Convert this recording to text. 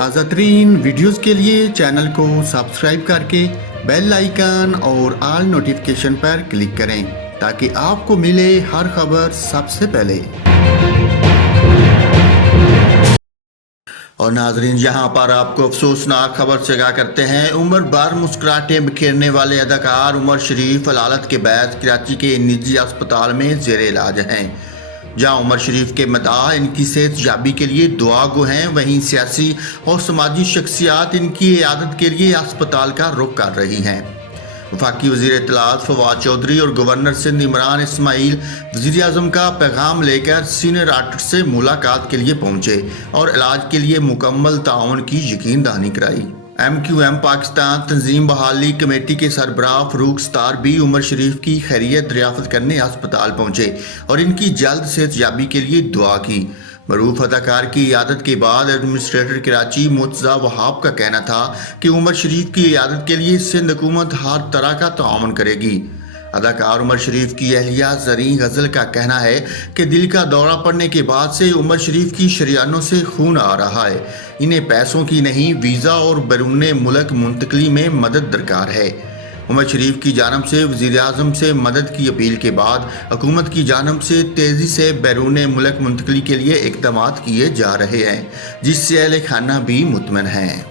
ताज़ा तरीन वीडियोज़ के लिए चैनल को सब्सक्राइब करके बेल आइकन और ऑल नोटिफिकेशन पर क्लिक करें ताकि आपको मिले हर खबर सबसे पहले। और नाजरीन, यहाँ पर आपको अफसोसनाक खबर से आगाह करते हैं। उम्र भर मुस्कुराहटें बिखेरने वाले अदाकार उमर शरीफ हलालत के बाद कराची के निजी अस्पताल में ज़ेर इलाज हैं। जहाँ उमर शरीफ के मदाह इनकी सेहत याबी के लिए दुआ गो हैं, वहीं सियासी और समाजी शख्सियात इनकी इयादत के लिए अस्पताल का रुख कर रही हैं। वफाकी वज़ीर इत्तलात फवाद चौधरी और गवर्नर सिंध इमरान इस्माइल वज़ीर आज़म का पैगाम लेकर सीनियर डॉक्टर से मुलाकात के लिए पहुंचे और इलाज के लिए मुकम्मल ताउन की यकीन दहानी कराई। MQM पाकिस्तान तंजीम बहाली कमेटी के सरबराह फरूक सत्तार भी उमर शरीफ की खैरियत दरियाफ्त करने अस्पताल पहुंचे और इनकी जल्द सेहत याबी के लिए दुआ की। मरूफ अदाकार की इयादत के बाद एडमिनिस्ट्रेटर कराची मुर्तज़ा वहाब का कहना था कि उमर शरीफ की इयादत के लिए सिंध हुकूमत हर तरह का ताउन करेगी। अदाकार उमर शरीफ की अहलिया ज़रीन गज़ल का कहना है कि दिल का दौरा पड़ने के बाद से उमर शरीफ की शरियानों से खून आ रहा है। इन्हें पैसों की नहीं, वीज़ा और बैरून मुल्क मुंतकली में मदद दरकार है। उमर शरीफ की जानब से वज़ीर आज़म से मदद की अपील के बाद हुकूमत की जानब से तेज़ी से बैरून मुल्क मुंतकली के लिए इक़दामात किए जा रहे हैं, जिससे अहल खाना भी मुतमईन हैं।